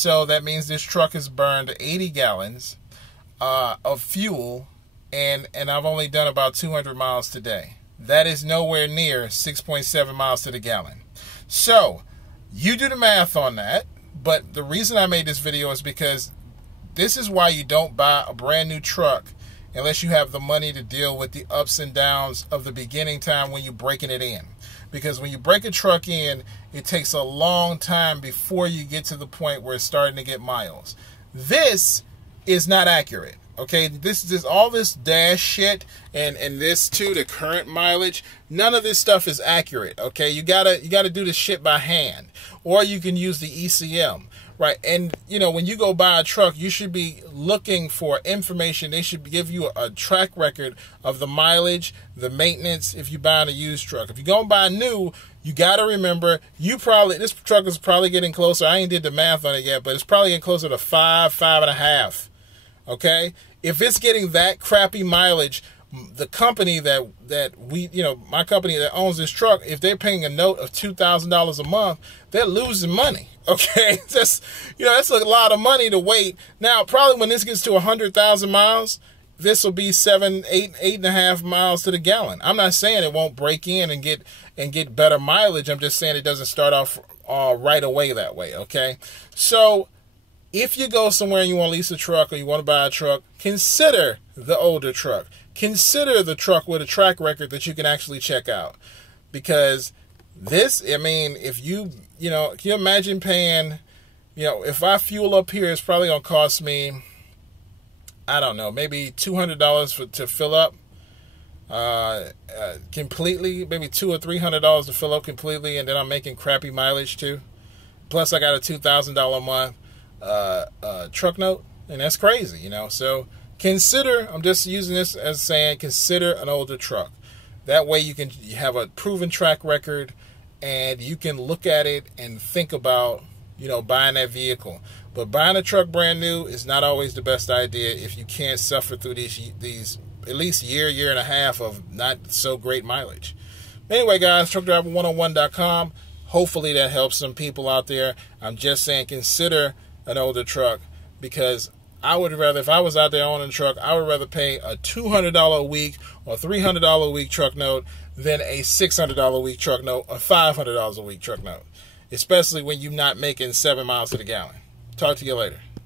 So that means this truck has burned 80 gallons of fuel, and I've only done about 200 miles today. That is nowhere near 6.7 miles to the gallon. So you do the math on that. But the reason I made this video is because this is why you don't buy a brand new truck unless you have the money to deal with the ups and downs of the beginning time when you're breaking it in. Because when you break a truck in, it takes a long time before you get to the point where it's starting to get miles. This is not accurate. Okay, this is all this dash shit and this too, the current mileage. None of this stuff is accurate. Okay, you gotta do this shit by hand, or you can use the ECM, right? And you know, when you go buy a truck, you should be looking for information. They should give you a track record of the mileage, the maintenance. If you're buying a used truck, if you're gonna buy new, you gotta remember this truck is probably getting closer. I ain't did the math on it yet, but it's probably getting closer to 5.5. Okay, if it's getting that crappy mileage, the company that we, you know, my company that owns this truck, if they're paying a note of $2,000 a month, they're losing money. Okay, that's, you know, that's a lot of money to wait. Now, probably when this gets to 100,000 miles, this will be 8.5 miles to the gallon. I'm not saying it won't break in and get better mileage. I'm just saying it doesn't start off right away that way. Okay, so if you go somewhere and you want to lease a truck or you want to buy a truck, consider the older truck. Consider the truck with a track record that you can actually check out. Because this, I mean, if you know, can you imagine paying, you know, if I fuel up here, it's probably going to cost me, I don't know, maybe $200 to fill up completely, maybe $200 or $300 to fill up completely, and then I'm making crappy mileage too. Plus I got a $2,000 a month truck note, and that's crazy, you know. So consider, I'm just using this as saying, consider an older truck. That way you have a proven track record, and you can look at it and think about, you know, buying that vehicle. But buying a truck brand new is not always the best idea if you can't suffer through these at least year and a half of not so great mileage. Anyway, guys, truckdriver101.com. Hopefully that helps some people out there. I'm just saying, consider an older truck, because I would rather, if I was out there owning a truck, I would rather pay a $200 a week or $300 a week truck note than a $600 a week truck note or $500 a week truck note, especially when you're not making 7 miles to the gallon. Talk to you later.